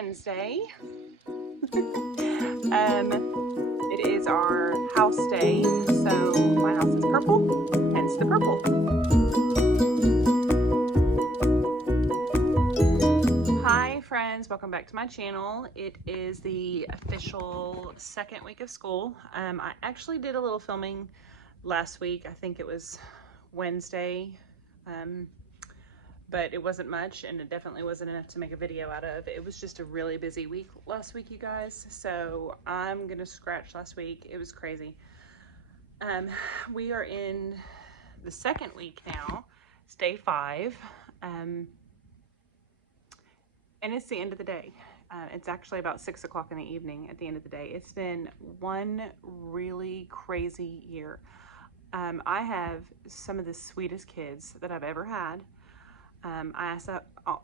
Wednesday. It is our house day, so my house is purple, hence the purple. Hi friends, welcome back to my channel. It is the official second week of school. I actually did a little filming last week. I think it was Wednesday. But it wasn't much, and it definitely wasn't enough to make a video out of. It was just a really busy week last week, you guys, so I'm gonna scratch last week. It was crazy. We are in the second week now. It's day 5, and it's the end of the day. It's actually about 6 o'clock in the evening at the end of the day. It's been one really crazy year. I have some of the sweetest kids that I've ever had. I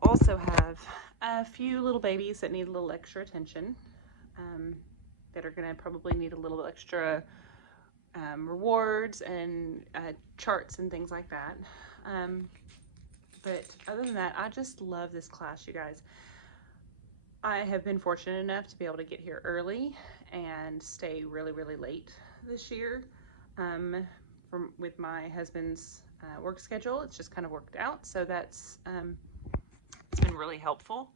also have a few little babies that need a little extra attention, that are going to probably need a little extra rewards and charts and things like that. But other than that, I just love this class, you guys. I have been fortunate enough to be able to get here early and stay really, really late this year with my husband's work schedule. It's just kind of worked out, so that's it's been really helpful,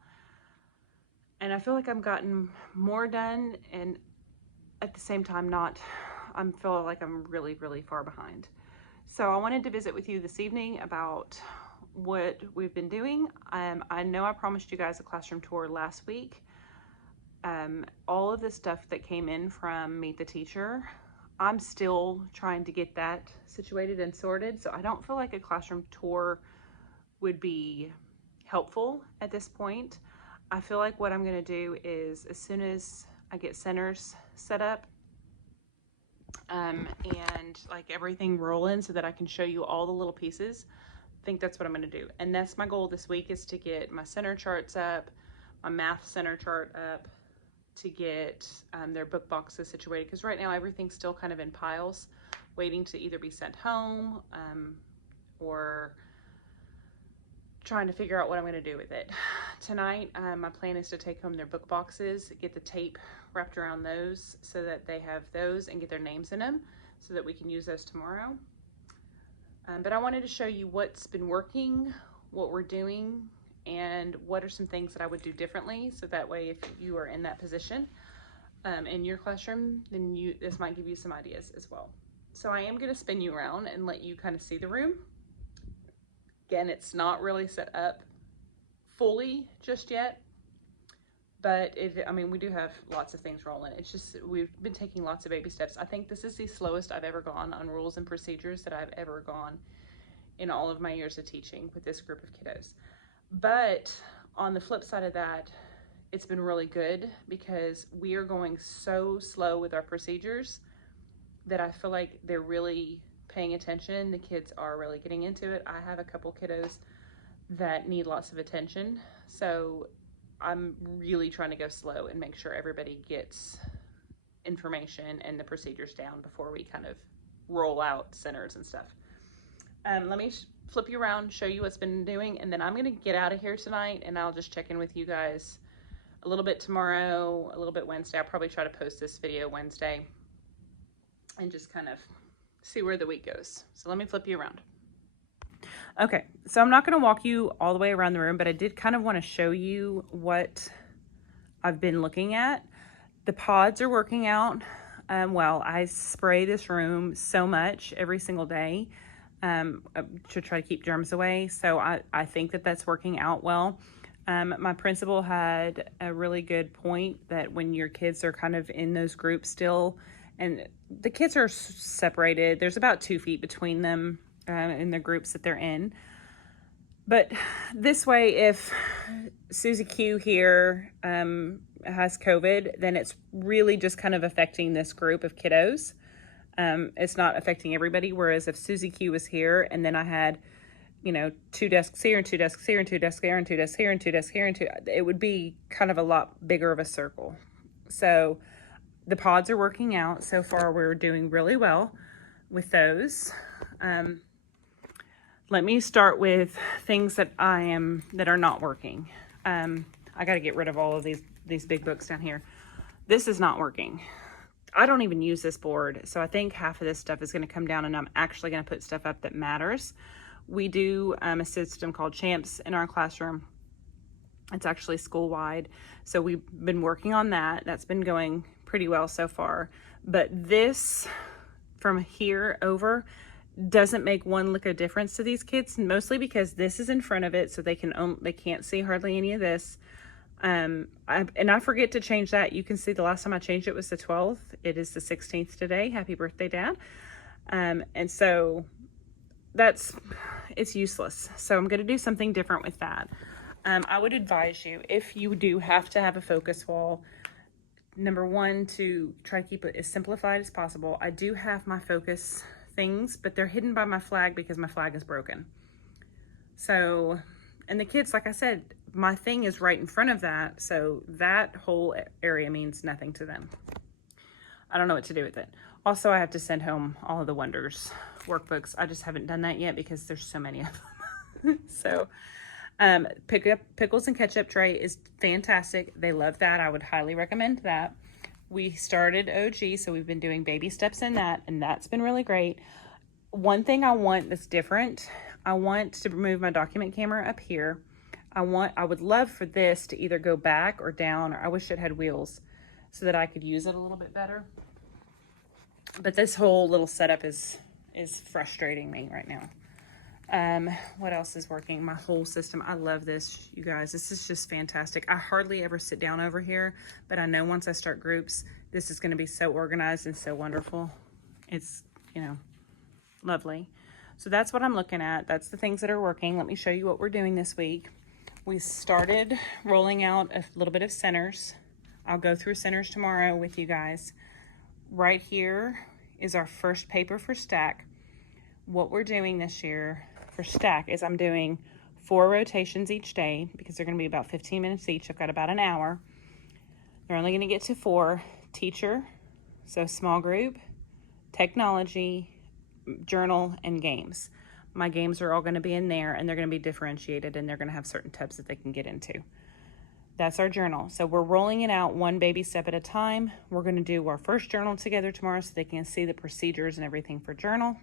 and I feel like I've gotten more done, and at the same time I feel like I'm really, really far behind. So I wanted to visit with you this evening about what we've been doing. I know I promised you guys a classroom tour last week. All of the stuff that came in from Meet the Teacher, I'm still trying to get that situated and sorted, so I don't feel like a classroom tour would be helpful at this point. I feel like what I'm going to do is, as soon as I get centers set up and like everything rolling so that I can show you all the little pieces, I think that's what I'm going to do. And that's my goal this week, is to get my center charts up, my math center chart up, to get their book boxes situated, because right now everything's still kind of in piles, waiting to either be sent home or trying to figure out what I'm going to do with it. Tonight, my plan is to take home their book boxes, get the tape wrapped around those so that they have those and get their names in them so that we can use those tomorrow. But I wanted to show you what's been working, what we're doing, and what are some things that I would do differently, so that way if you are in that position in your classroom, then this might give you some ideas as well. So I am going to spin you around and let you kind of see the room. Again, it's not really set up fully just yet, but we do have lots of things rolling. It's just we've been taking lots of baby steps. I think this is the slowest I've ever gone on rules and procedures that I've ever gone in all of my years of teaching with this group of kiddos. But on the flip side of that, it's been really good, because we are going so slow with our procedures that I feel like they're really paying attention. The kids are really getting into it. I have a couple kiddos that need lots of attention, so I'm really trying to go slow and make sure everybody gets information and the procedures down before we kind of roll out centers and stuff. Let me flip you around, show you what's been doing, and then I'm gonna get out of here tonight, and I'll just check in with you guys a little bit tomorrow, a little bit Wednesday. I'll probably try to post this video Wednesday and just kind of see where the week goes. So let me flip you around. Okay, so I'm not gonna walk you all the way around the room, but I did kind of want to show you what I've been looking at. The pods are working out well. I spray this room so much every single day to try to keep germs away, so I think that that's working out well. My principal had a really good point that when your kids are kind of in those groups still, and the kids are separated, there's about 2 feet between them in the groups that they're in. But this way, if Susie Q here has COVID, then it's really just kind of affecting this group of kiddos. It's not affecting everybody. Whereas if Susie Q was here and then I had, 2 desks here and 2 desks here and 2 desks here and 2 desks here and 2 desks here and 2, it would be kind of a lot bigger of a circle. So the pods are working out. So far, we're doing really well with those. Let me start with things that are not working. I got to get rid of all of these big books down here. This is not working. I don't even use this board, so I think half of this stuff is going to come down, and I'm actually going to put stuff up that matters. We do a system called Champs in our classroom. It's actually school-wide, so we've been working on that. That's been going pretty well so far. But this, from here over, doesn't make one lick of difference to these kids, mostly because this is in front of it, so they can't see hardly any of this. I forget to change that. You can see the last time I changed it was the 12th. It is the 16th today. Happy birthday, Dad. And so it's useless. So I'm going to do something different with that. I would advise you, if you do have to have a focus wall, number one, to try to keep it as simplified as possible. I do have my focus things, but they're hidden by my flag because my flag is broken. So, and the kids, like I said, my thing is right in front of that, so that whole area means nothing to them. I don't know what to do with it. Also, I have to send home all of the Wonders workbooks. I just haven't done that yet because there's so many of them. So, Pickles and Ketchup tray is fantastic. They love that. I would highly recommend that. We started OG, so we've been doing baby steps in that, and that's been really great. One thing I want that's different, I want to move my document camera up here. I would love for this to either go back or down, or I wish it had wheels so that I could use it a little bit better. But this whole little setup is frustrating me right now. What else is working? My whole system. I love this, you guys. This is just fantastic. I hardly ever sit down over here, but I know once I start groups, this is going to be so organized and so wonderful. It's, lovely. So that's what I'm looking at. That's the things that are working. Let me show you what we're doing this week. We started rolling out a little bit of centers. I'll go through centers tomorrow with you guys. Right here is our first paper for stack. What we're doing this year for stack is I'm doing 4 rotations each day because they're going to be about 15 minutes each. I've got about an hour. They're only going to get to 4. Teacher, so small group, technology, journal, and games. My games are all going to be in there, and they're going to be differentiated, and they're going to have certain tubs that they can get into. That's our journal. So we're rolling it out one baby step at a time. We're going to do our first journal together tomorrow so they can see the procedures and everything for journal.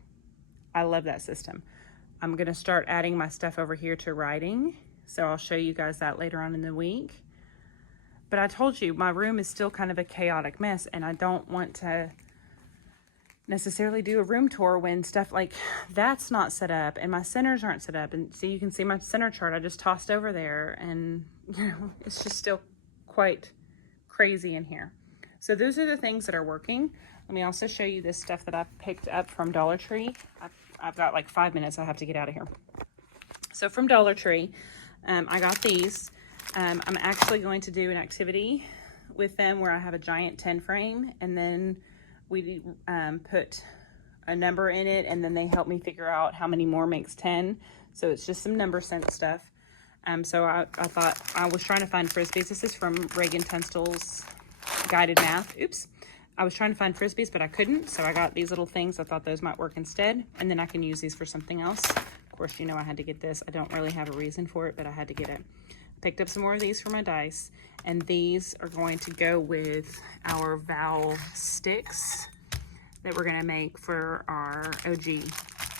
I love that system. I'm going to start adding my stuff over here to writing, so I'll show you guys that later on in the week. But I told you, my room is still kind of a chaotic mess, and I don't want to necessarily do a room tour when stuff like that's not set up and my centers aren't set up. And so you can see my center chart I just tossed over there, and it's just still quite crazy in here. So those are the things that are working. Let me also show you this stuff that I picked up from Dollar Tree. I've got like 5 minutes. I have to get out of here. So from Dollar Tree, I got these. I'm actually going to do an activity with them where I have a giant 10 frame, and then we put a number in it, and then they help me figure out how many more makes 10. So it's just some number sense stuff. So I thought, I was trying to find Frisbees. This is from Reagan Tunstall's Guided Math. Oops. I was trying to find Frisbees, but I couldn't. So I got these little things. I thought those might work instead. And then I can use these for something else. Of course, I had to get this. I don't really have a reason for it, but I had to get it. Picked up some more of these for my dice, and these are going to go with our vowel sticks that we're going to make for our OG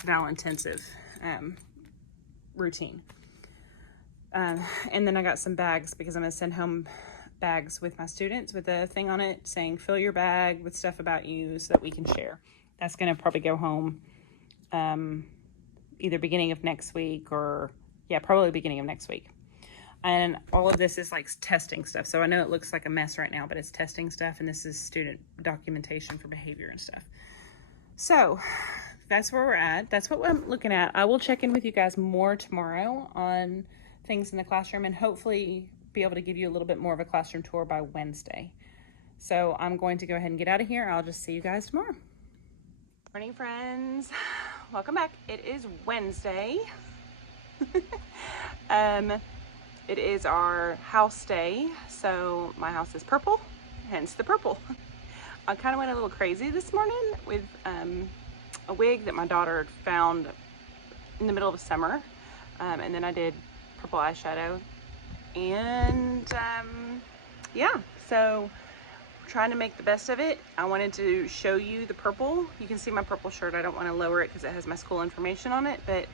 vowel intensive routine. And then I got some bags because I'm going to send home bags with my students with a thing on it saying fill your bag with stuff about you so that we can share. That's going to probably go home either beginning of next week or probably beginning of next week. And all of this is like testing stuff. So I know it looks like a mess right now, but it's testing stuff. And this is student documentation for behavior and stuff. So that's where we're at. That's what I'm looking at. I will check in with you guys more tomorrow on things in the classroom and hopefully be able to give you a little bit more of a classroom tour by Wednesday. So I'm going to go ahead and get out of here. I'll just see you guys tomorrow. Morning, friends. Welcome back. It is Wednesday. It is our house day, so my house is purple, hence the purple. I kind of went a little crazy this morning with a wig that my daughter found in the middle of summer, and then I did purple eyeshadow, And yeah, so trying to make the best of it. I wanted to show you the purple. You can see my purple shirt. I don't want to lower it because it has my school information on it, but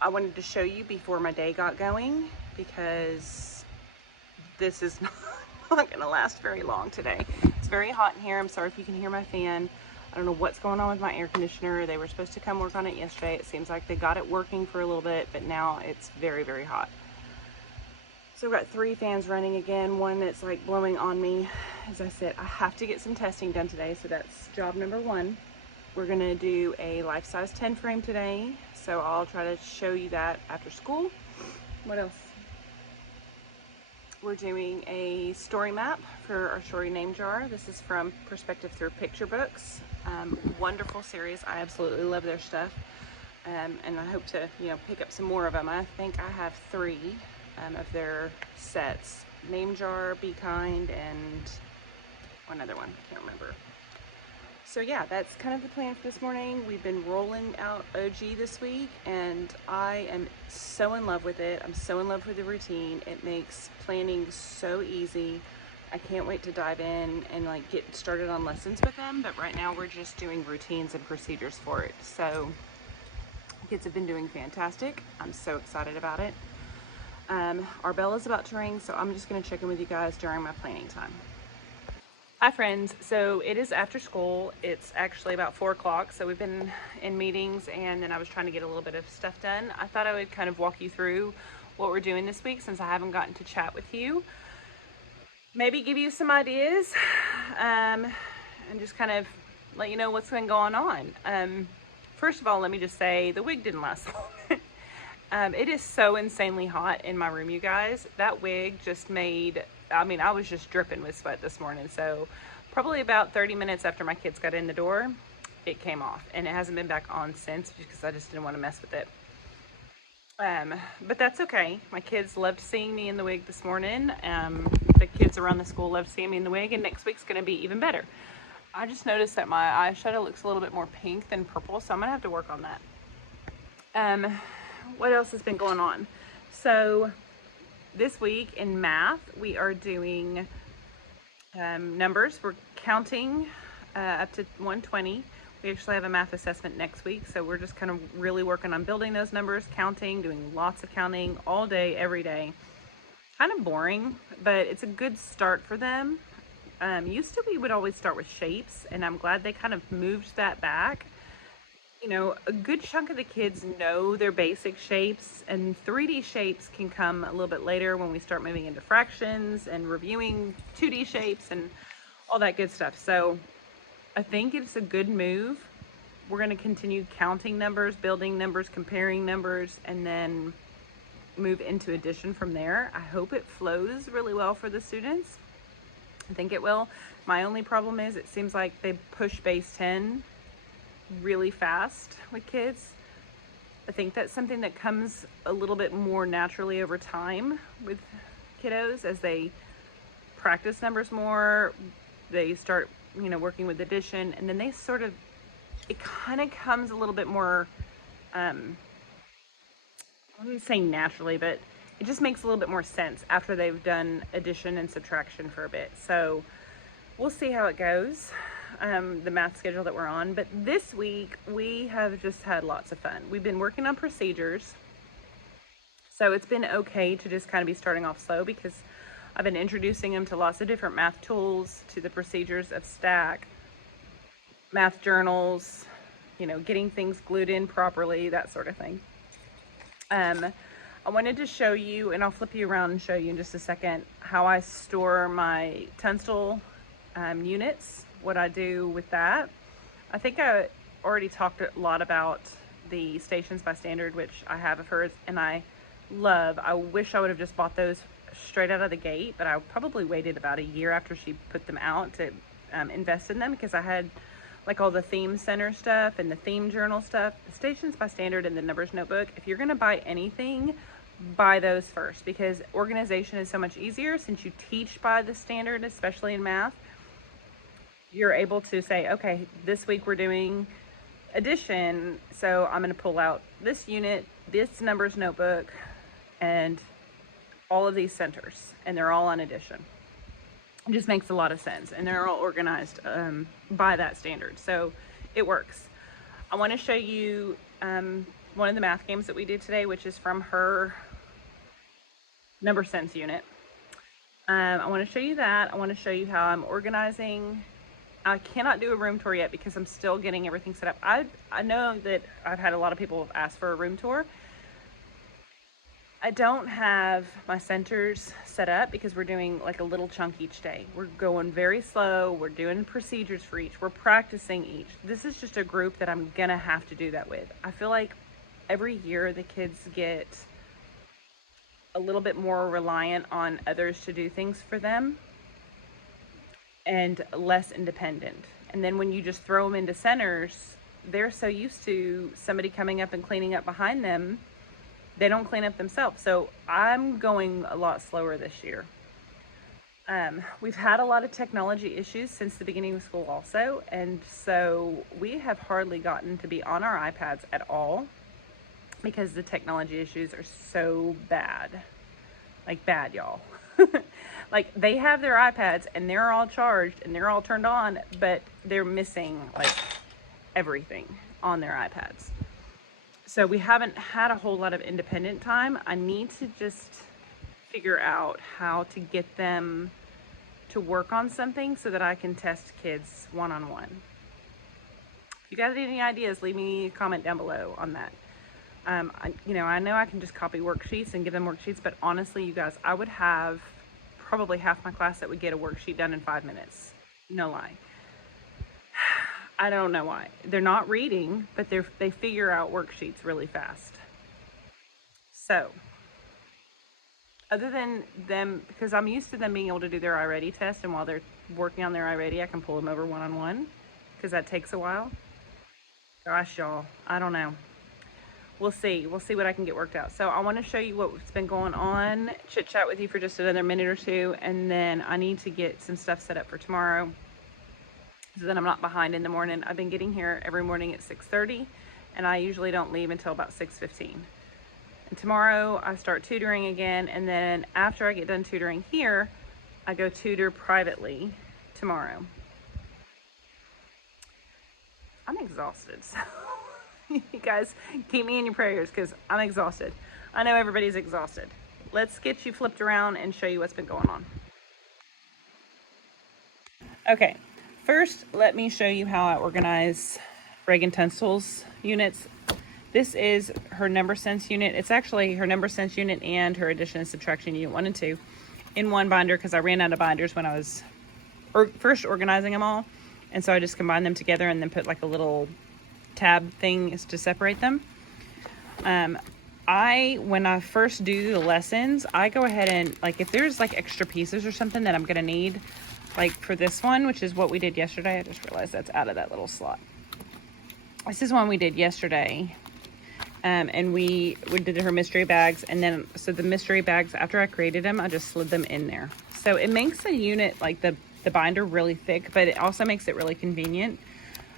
I wanted to show you before my day got going because this is not going to last very long today. It's very hot in here. I'm sorry if you can hear my fan. I don't know what's going on with my air conditioner. They were supposed to come work on it yesterday. It seems like they got it working for a little bit, but now it's very, very hot. So I've got 3 fans running again. One that's like blowing on me. As I said, I have to get some testing done today, so that's job number 1. We're gonna do a life-size 10 frame today, so I'll try to show you that after school. What else? We're doing a story map for our story name jar. This is from Perspective Through Picture Books. Wonderful series. I absolutely love their stuff. And I hope to, pick up some more of them. I think I have 3 of their sets. Name jar, Be Kind, and one other one, I can't remember. So yeah, that's kind of the plan for this morning. We've been rolling out OG this week, and I am so in love with it. I'm so in love with the routine. It makes planning so easy. I can't wait to dive in and like get started on lessons with them, but right now we're just doing routines and procedures for it. So kids have been doing fantastic. I'm so excited about it. Our bell is about to ring, so I'm just going to check in with you guys during my planning time. Hi friends, so it is after school. It's actually about 4 o'clock, so we've been in meetings, and then I was trying to get a little bit of stuff done. I thought I would kind of walk you through what we're doing this week since I haven't gotten to chat with you. Maybe give you some ideas, and just kind of let you know what's been going on. First of all, let me just say the wig didn't last long. It is so insanely hot in my room, you guys. That wig just made, I was just dripping with sweat this morning. So probably about 30 minutes after my kids got in the door, it came off, and it hasn't been back on since because I just didn't want to mess with it. But that's okay. My kids loved seeing me in the wig this morning. The kids around the school loved seeing me in the wig, and next week's going to be even better. I just noticed that my eyeshadow looks a little bit more pink than purple, so I'm going to have to work on that. What else has been going on? So this week in math, we are doing numbers. We're counting up to 120. We actually have a math assessment next week, so we're just kind of really working on building those numbers, counting, doing lots of counting all day, every day. Kind of boring, but it's a good start for them. Used to we would always start with shapes, and I'm glad they kind of moved that back. A good chunk of the kids know their basic shapes, and 3D shapes can come a little bit later when we start moving into fractions and reviewing 2D shapes and all that good stuff. So I think it's a good move. We're going to continue counting numbers, building numbers, comparing numbers, and then move into addition from there. I hope it flows really well for the students. I think it will. My only problem is it seems like they push base 10 really fast with kids. I think that's something that comes a little bit more naturally over time with kiddos as they practice numbers more. They start, working with addition, and then they it kind of comes a little bit more, I wouldn't say naturally, but it just makes a little bit more sense after they've done addition and subtraction for a bit. So we'll see how it goes. The math schedule that we're on, but this week we have just had lots of fun. We've been working on procedures, so it's been okay to just kind of be starting off slow because I've been introducing them to lots of different math tools, to the procedures of stack, math journals, getting things glued in properly, that sort of thing. I wanted to show you, and I'll flip you around and show you in just a second, how I store my Tunstall units, what I do with that. I think I already talked a lot about the Stations by Standard, which I have of hers, and I love. I wish I would have just bought those straight out of the gate, but I probably waited about a year after she put them out to invest in them because I had like all the theme center stuff and the theme journal stuff. The Stations by Standard and the Numbers Notebook, if you're going to buy anything, buy those first because organization is so much easier since you teach by the standard, especially in math. You're able to say, okay, this week we're doing addition, so I'm going to pull out this unit, this numbers notebook, and all of these centers, and they're all on addition. It just makes a lot of sense, and they're all organized by that standard, so it works. I want to show you one of the math games that we did today, which is from her number sense unit. I want to show you that. I want to show you how I'm organizing. I cannot do a room tour yet because I'm still getting everything set up. I know that I've had a lot of people ask for a room tour. I don't have my centers set up because we're doing like a little chunk each day. We're going very slow. We're doing procedures for each. We're practicing each. This is just a group that I'm gonna have to do that with. I feel like every year the kids get a little bit more reliant on others to do things for them and less independent. And then when you just throw them into centers, they're so used to somebody coming up and cleaning up behind them, they don't clean up themselves. So I'm going a lot slower this year. We've had a lot of technology issues since the beginning of school also, and so we have hardly gotten to be on our iPads at all because the technology issues are so bad. Like bad, y'all. Like they have their iPads and they're all charged and they're all turned on, but they're missing like everything on their iPads. So we haven't had a whole lot of independent time. I need to just figure out how to get them to work on something so that I can test kids one-on-one. If you guys have any ideas, leave me a comment down below on that. I know I can just copy worksheets and give them worksheets, but honestly, you guys, I would have probably half my class that would get a worksheet done in 5 minutes. No lie. I don't know why. They're not reading, but they figure out worksheets really fast. So, other than them, because I'm used to them being able to do their iReady test, and while they're working on their iReady, I can pull them over one-on-one, because that takes a while. Gosh, y'all, I don't know. We'll see what I can get worked out. So I want to show you what's been going on, chit chat with you for just another minute or two, and then I need to get some stuff set up for tomorrow so that I'm not behind in the morning. I've been getting here every morning at 6:30, and I usually don't leave until about 6:15. And tomorrow I start tutoring again, and then after I get done tutoring here, I go tutor privately tomorrow. I'm exhausted, so you guys keep me in your prayers because I'm exhausted. I know everybody's exhausted. Let's get you flipped around and show you what's been going on. Okay, first let me show you how I organize Reagan Tunstall's units. This is her number sense unit. It's actually her number sense unit and her addition and subtraction unit 1 and 2 in one binder because I ran out of binders when I was first organizing them all. And so I just combined them together and then put like a little tab thing to separate them. When I first do the lessons, I go ahead and like if there's like extra pieces or something that I'm gonna need, like for this one, which is what we did yesterday. I just realized that's out of that little slot. This is one we did yesterday. And we did her mystery bags, and then so the mystery bags, after I created them, I just slid them in there. So it makes the unit, like the binder, really thick, but it also makes it really convenient.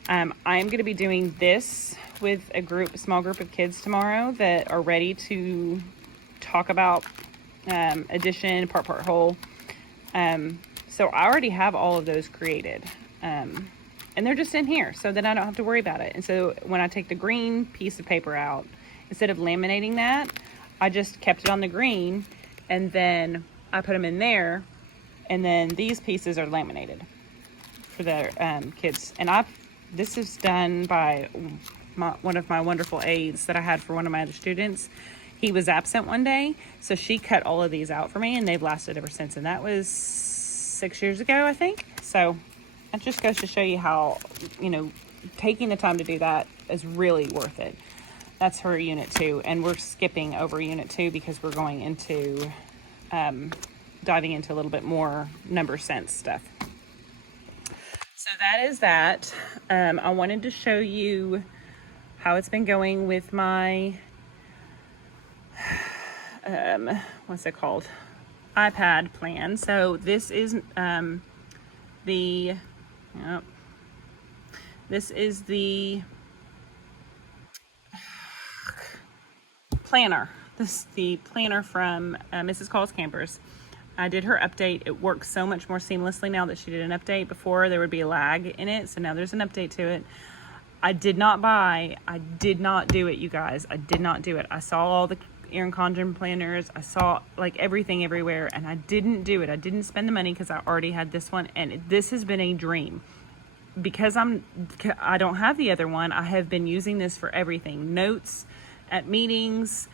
I'm going to be doing this with a small group of kids tomorrow that are ready to talk about addition, part, whole. So I already have all of those created. And they're just in here, so then I don't have to worry about it. And so when I take the green piece of paper out, instead of laminating that, I just kept it on the green, and then I put them in there, and then these pieces are laminated for the kids. And this is done by one of my wonderful aides that I had for one of my other students. He was absent one day, so she cut all of these out for me, and they've lasted ever since. And that was 6 years ago, I think. So it just goes to show you how, taking the time to do that is really worth it. That's her unit 2, and we're skipping over unit 2 because we're going into diving into a little bit more number sense stuff. So that is that. I wanted to show you how it's been going with my what's it called, iPad plan. So this is the planner. the planner from Mrs. Call's Campers. I did her update. It works so much more seamlessly now that she did an update. Before, there would be a lag in it, so now there's an update to it. I did not do it, you guys. I did not do it. I saw all the Erin Condren planners. I saw like everything everywhere, and I didn't do it. I didn't spend the money because I already had this one, and this has been a dream. Because I don't have the other one, I have been using this for everything. Notes at meetings,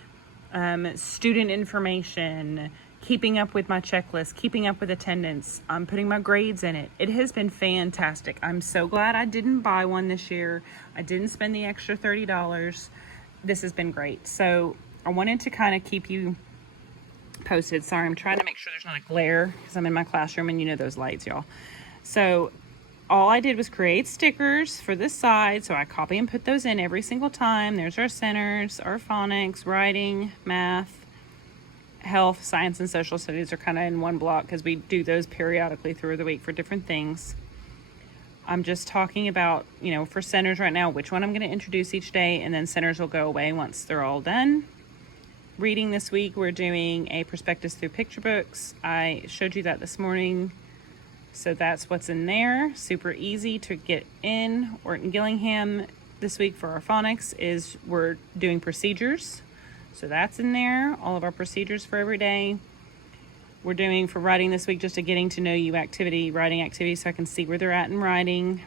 student information, keeping up with my checklist, keeping up with attendance. I'm putting my grades in it. It has been fantastic. I'm so glad I didn't buy one this year. I didn't spend the extra $30. This has been great. So I wanted to kind of keep you posted. Sorry, I'm trying to make sure there's not a glare because I'm in my classroom and you know those lights, y'all. So all I did was create stickers for this side. So I copy and put those in every single time. There's our centers, our phonics, writing, math, health, science, and social studies are kind of in one block because we do those periodically through the week for different things. I'm just talking about, you know, for centers right now, which one I'm going to introduce each day, and then centers will go away once they're all done. Reading this week, we're doing a prospectus through picture books. I showed you that this morning. So that's what's in there. Super easy to get in. Orton Gillingham this week for our phonics is we're doing procedures. So that's in there, all of our procedures for every day. We're doing for writing this week just a getting to know you activity, writing activity, so I can see where they're at in writing.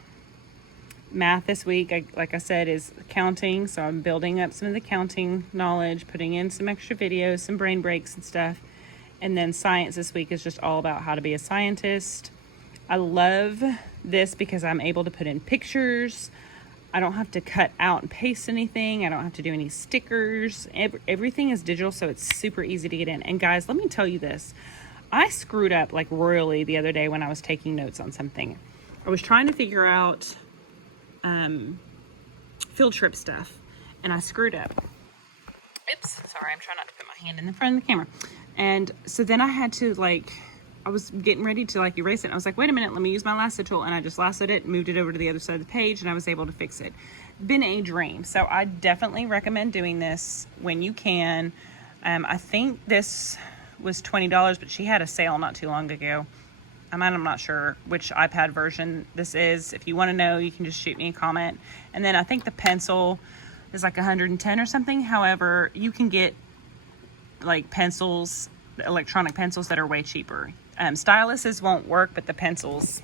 Math this week, like I said, is counting. So I'm building up some of the counting knowledge, putting in some extra videos, some brain breaks and stuff. And then science this week is just all about how to be a scientist. I love this because I'm able to put in pictures. I don't have to cut out and paste anything. I don't have to do any stickers. Everything is digital, so it's super easy to get in. And guys, let me tell you this. I screwed up like royally the other day when I was taking notes on something. I was trying to figure out field trip stuff, and I screwed up. Oops, sorry, I'm trying not to put my hand in the front of the camera. And so then I had to I was getting ready to erase it. And I was like, wait a minute, let me use my lasso tool. And I just lassoed it, moved it over to the other side of the page, and I was able to fix it. Been a dream. So I definitely recommend doing this when you can. I think this was $20, but she had a sale not too long ago. I'm not sure which iPad version this is. If you want to know, you can just shoot me a comment. And then I think the pencil is like 110 or something. However, you can get pencils, electronic pencils that are way cheaper. Styluses won't work, but the pencils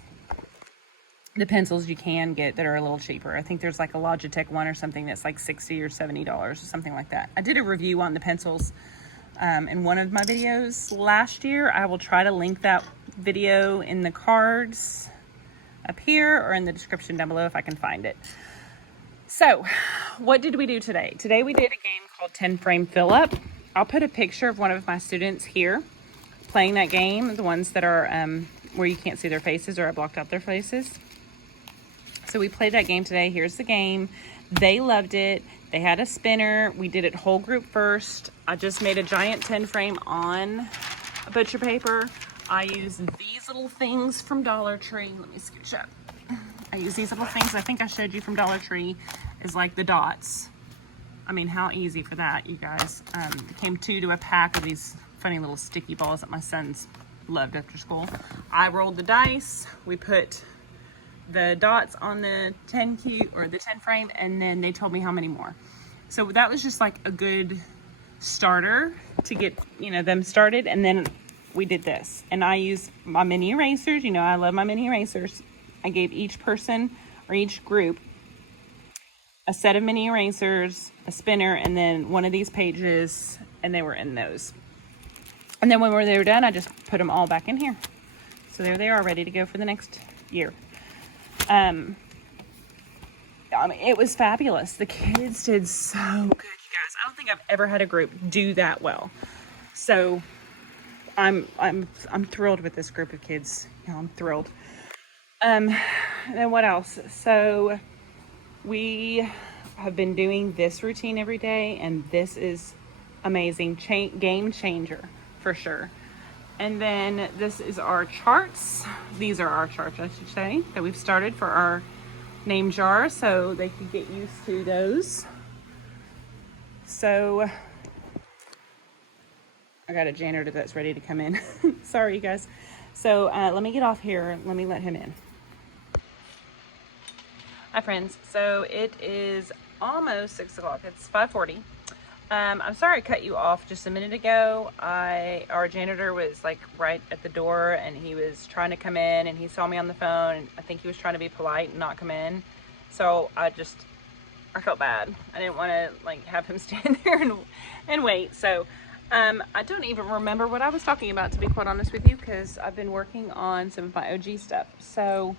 you can get that are a little cheaper. I think there's like a Logitech one or something that's like $60 or $70 or something like that. I did a review on the pencils in one of my videos last year. I will try to link that video in the cards up here or in the description down below if I can find it. So what did we do today? Today we did a game called 10 Frame Fill Up. I'll put a picture of one of my students here playing that game, the ones that are where you can't see their faces or I blocked out their faces. So we played that game today. Here's the game. They loved it. They had a spinner. We did it whole group first. I just made a giant 10 frame on a butcher paper. I use these little things from Dollar Tree. Let me scooch up. I use these little things I think I showed you from Dollar Tree is like the dots. I mean, how easy for that, you guys. It came to a pack of these funny little sticky balls that my sons loved after school. I rolled the dice. We put the dots on the 10 frame, and then they told me how many more. So that was just like a good starter to get them started. And then we did this, and I used my mini erasers. I love my mini erasers. I gave each person or each group a set of mini erasers, a spinner, and then one of these pages, and they were in those. And then when they were done, I just put them all back in here. So there they are, ready to go for the next year. It was fabulous. The kids did so good, you guys. I don't think I've ever had a group do that well. So I'm thrilled with this group of kids. I'm thrilled. Then what else? So we have been doing this routine every day, and this is amazing. Game changer for sure. And then this is our charts. These are our charts, I should say, that we've started for our name jar, so they can get used to those. So I got a janitor that's ready to come in. Sorry, you guys. So let me get off here. Let me let him in. Hi, friends. So it is almost 6 o'clock. It's 5:40. I'm sorry I cut you off just a minute ago. Our janitor was like right at the door, and he was trying to come in, and he saw me on the phone, and I think he was trying to be polite and not come in. So I felt bad. I didn't want to like have him stand there and wait. So I don't even remember what I was talking about, to be quite honest with you, because I've been working on some of my OG stuff. So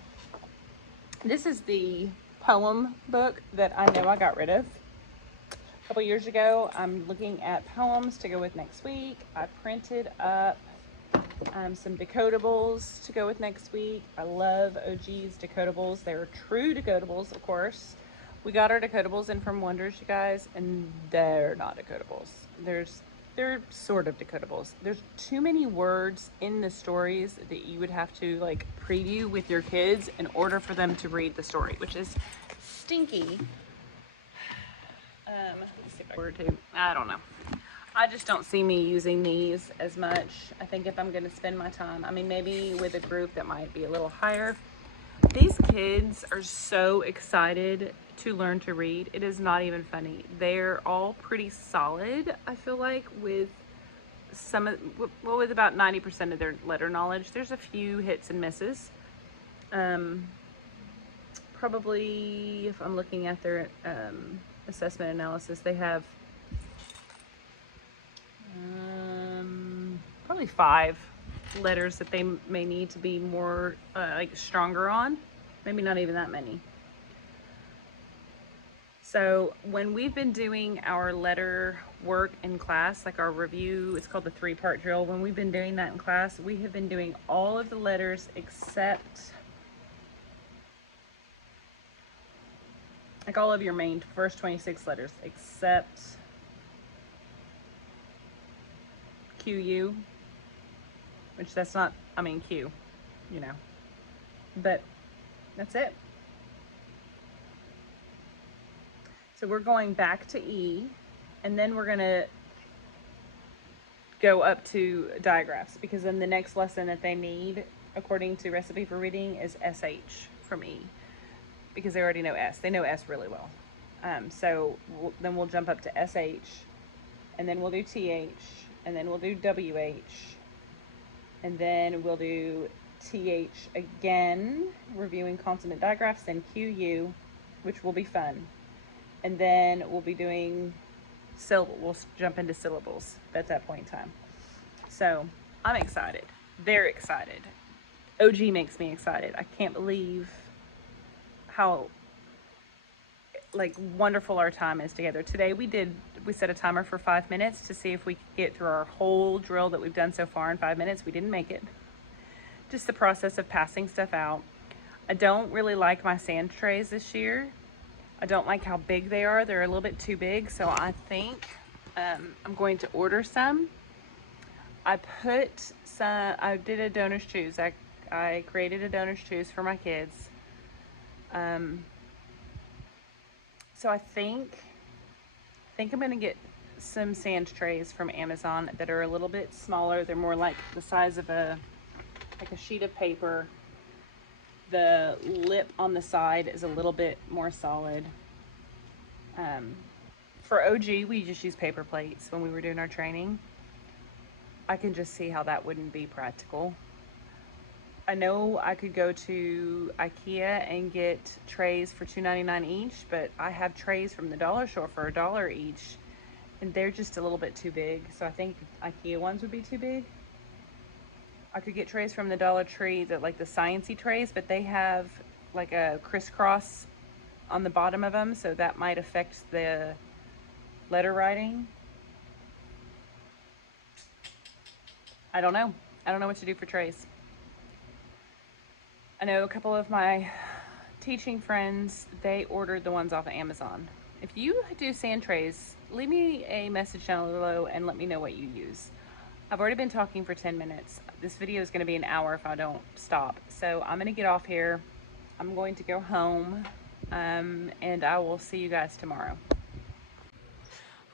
this is the poem book that I know I got rid of a couple years ago. I'm looking at poems to go with next week. I printed up some decodables to go with next week. I love OG's decodables. They're true decodables, of course. We got our decodables in from Wonders, you guys, and they're not decodables. They're sort of decodables. There's too many words in the stories that you would have to like preview with your kids in order for them to read the story, which is stinky. Let's see if I don't know. I just don't see me using these as much. I think if I'm going to spend my time, I mean, maybe with a group that might be a little higher. These kids are so excited to learn to read. It is not even funny. They're all pretty solid, I feel like, with with about 90% of their letter knowledge. There's a few hits and misses. Probably, if I'm looking at their assessment analysis, they have probably 5 letters that they may need to be more like stronger on. Maybe not even that many. So when we've been doing our letter work in class, like our review, it's called the 3-part drill. When we've been doing that in class, we have been doing all of the letters except like all of your main first 26 letters except QU, which that's not, I mean, Q, you know, but that's it. So we're going back to E, and then we're gonna go up to digraphs, because then the next lesson that they need, according to Recipe for Reading, is SH from E, because they already know S. They know S really well. So then we'll jump up to SH, and then we'll do TH, and then we'll do WH, and then we'll do TH again, reviewing consonant digraphs, then QU, which will be fun. And then we'll be doing we'll jump into syllables at that point in time. So I'm excited, very excited. OG makes me excited. I can't believe how like wonderful our time is together. Today we set a timer for 5 minutes to see if we could get through our whole drill that we've done so far in 5 minutes. We didn't make it. Just the process of passing stuff out. I don't really like my sand trays this year. I don't like how big they are. They're a little bit too big. So I think I'm going to order some. I did a donor's choose. I created a donor's choose for my kids. So I think I'm gonna get some sand trays from Amazon that are a little bit smaller. They're more like the size of a sheet of paper. The lip on the side is a little bit more solid. For OG, we just use paper plates when we were doing our training. I can just see how that wouldn't be practical. I know I could go to IKEA and get trays for $2.99 each, but I have trays from the dollar store for $1 each, and they're just a little bit too big. So I think IKEA ones would be too big. I could get trays from the Dollar Tree, that like the sciencey trays, but they have like a crisscross on the bottom of them, so that might affect the letter writing. I don't know. I don't know what to do for trays. I know a couple of my teaching friends, they ordered the ones off of Amazon. If you do sand trays, leave me a message down below and let me know what you use. I've already been talking for 10 minutes. This video is going to be an hour if I don't stop. So I'm going to get off here. I'm going to go home, and I will see you guys tomorrow.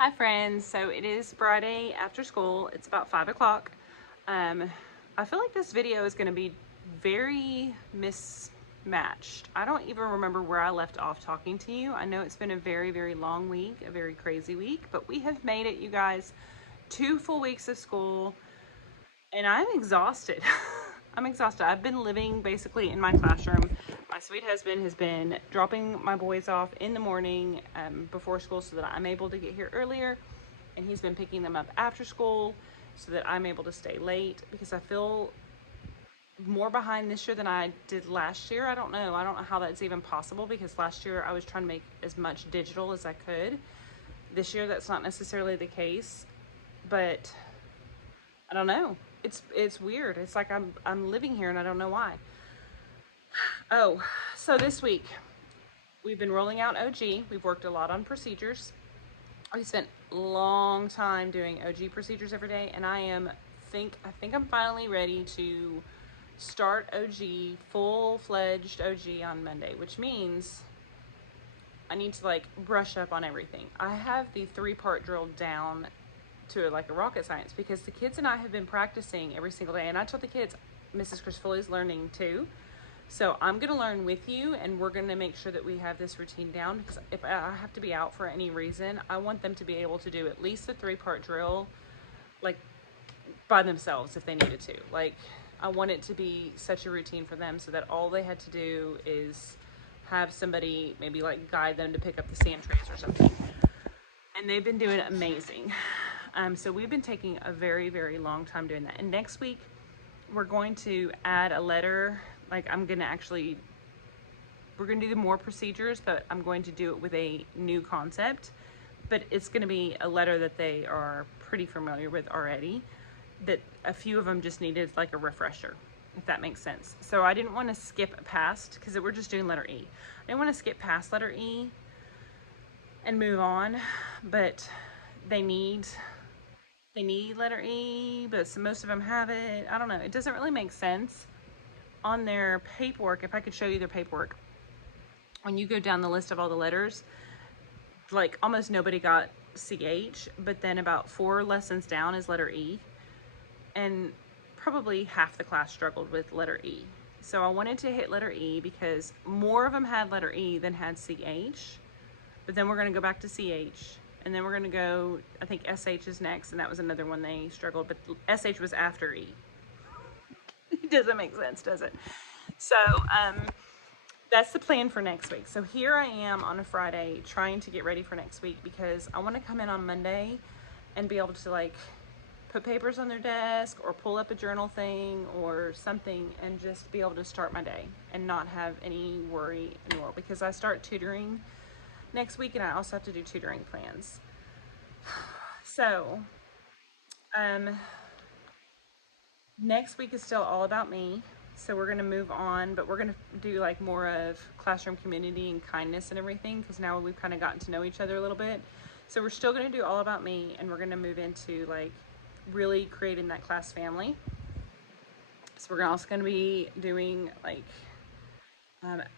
Hi friends, so it is Friday after school. It's about 5 o'clock. I feel like this video is going to be very mismatched. I don't even remember where I left off talking to you. I know it's been a very, very long week, a very crazy week, but we have made it, you guys. 2 full weeks of school, and I'm exhausted. I'm exhausted. I've been living basically in my classroom. My sweet husband has been dropping my boys off in the morning before school so that I'm able to get here earlier. And he's been picking them up after school so that I'm able to stay late because I feel more behind this year than I did last year. I don't know. I don't know how that's even possible because last year I was trying to make as much digital as I could. This year that's not necessarily the case, but I don't know. It's weird. It's like I'm living here and I don't know why. Oh, so this week we've been rolling out OG. We've worked a lot on procedures. We spent a long time doing OG procedures every day, and I think I'm finally ready to start OG, full-fledged OG on Monday, which means I need to like brush up on everything. I have the 3-part drill down to like a rocket science because the kids and I have been practicing every single day, and I told the kids Mrs. Chris Foley's learning too. So I'm going to learn with you, and we're going to make sure that we have this routine down because if I have to be out for any reason, I want them to be able to do at least the 3-part drill like by themselves if they needed to. Like I want it to be such a routine for them so that all they had to do is have somebody maybe like guide them to pick up the sand trays or something. And they've been doing amazing. So we've been taking a very, very long time doing that. And next week, we're going to add a letter. Like we're going to do more procedures, but I'm going to do it with a new concept. But it's going to be a letter that they are pretty familiar with already, that a few of them just needed like a refresher, if that makes sense. So I didn't want to skip past, because we're just doing letter E. I didn't want to skip past letter E and move on, but they need letter E, but most of them have it. I don't know. It doesn't really make sense on their paperwork. If I could show you their paperwork, when you go down the list of all the letters, like almost nobody got CH, but then about 4 lessons down is letter E, and probably half the class struggled with letter E. So I wanted to hit letter E because more of them had letter E than had CH, but then we're going to go back to CH, and then we're going to go, I think SH is next, and that was another one they struggled, but SH was after E. It doesn't make sense, does it? So that's the plan for next week. So here I am on a Friday trying to get ready for next week because I want to come in on Monday and be able to like put papers on their desk or pull up a journal thing or something and just be able to start my day and not have any worry anymore, because I start tutoring next week and I also have to do tutoring plans. So next week is still all about me. So we're going to move on, but we're going to do like more of classroom community and kindness and everything, because now we've kind of gotten to know each other a little bit. So we're still going to do all about me, and we're going to move into like really creating that class family. So we're also going to be doing like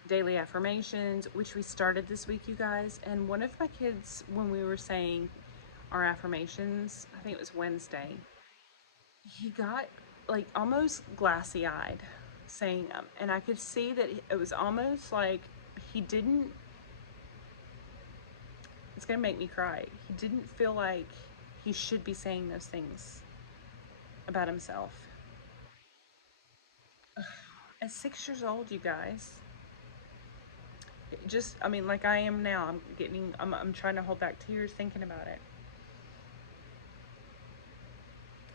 daily affirmations, which we started this week, you guys. And one of my kids, when we were saying our affirmations, I think it was Wednesday, he got like almost glassy eyed saying them. And I could see that it was almost like he didn't, it's going to make me cry. He didn't feel like he should be saying those things about himself. At 6 years old, you guys, just, I mean, like I am now, I'm trying to hold back tears thinking about it.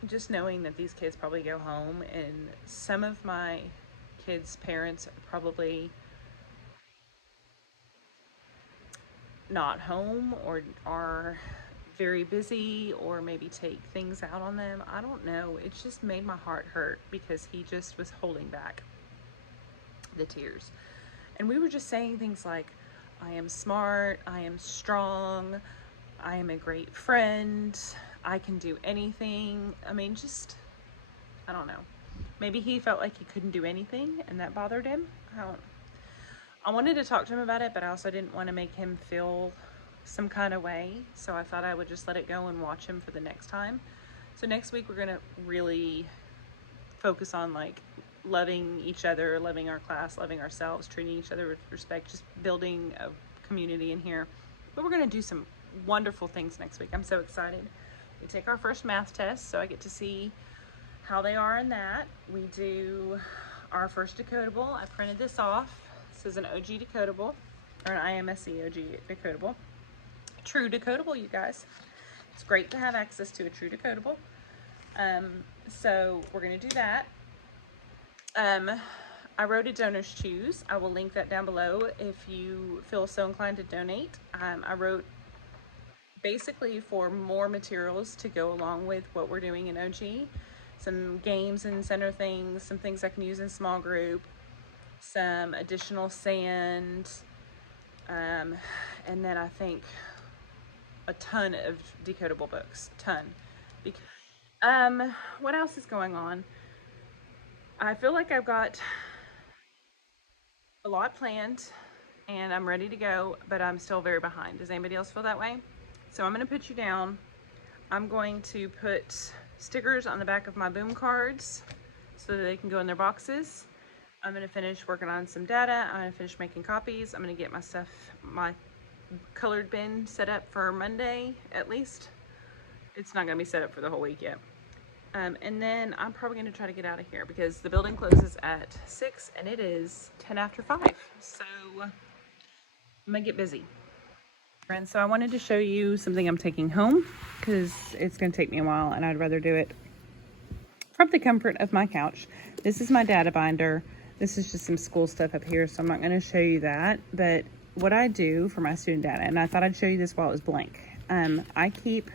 Just knowing that these kids probably go home, and some of my kids' parents are probably not home or are very busy or maybe take things out on them. I don't know. It just made my heart hurt because he just was holding back the tears. And we were just saying things like, I am smart, I am strong, I am a great friend, I can do anything. I mean, just, I don't know. Maybe he felt like he couldn't do anything and that bothered him. I wanted to talk to him about it, but I also didn't want to make him feel some kind of way. So I thought I would just let it go and watch him for the next time. So next week we're gonna really focus on like loving each other, loving our class, loving ourselves, treating each other with respect, just building a community in here. But we're gonna do some wonderful things next week. I'm so excited. We take our first math test, so I get to see how they are in that. We do our first decodable. I printed this off. This is an OG decodable, or an IMSE OG decodable. True decodable, you guys. It's great to have access to a true decodable. So we're gonna do that. I wrote a donor's choose. I will link that down below if you feel so inclined to donate. I wrote basically for more materials to go along with what we're doing in OG. Some games and center things, some things I can use in small group, some additional sand, and then I think a ton of decodable books, ton. What else is going on? I feel like I've got a lot planned and I'm ready to go, but I'm still very behind. Does anybody else feel that way? So I'm gonna put you down. I'm going to put stickers on the back of my boom cards so that they can go in their boxes. I'm gonna finish working on some data. I'm gonna finish making copies. I'm gonna get my stuff, my colored bin set up for Monday at least. It's not gonna be set up for the whole week yet. And then I'm probably gonna try to get out of here because the building closes at 6 and it is 10 after 5. So I'm gonna get busy. Friends, so I wanted to show you something I'm taking home because it's gonna take me a while and I'd rather do it from the comfort of my couch. This is my data binder. This is just some school stuff up here, so I'm not gonna show you that. But what I do for my student data, and I thought I'd show you this while it was blank. I keep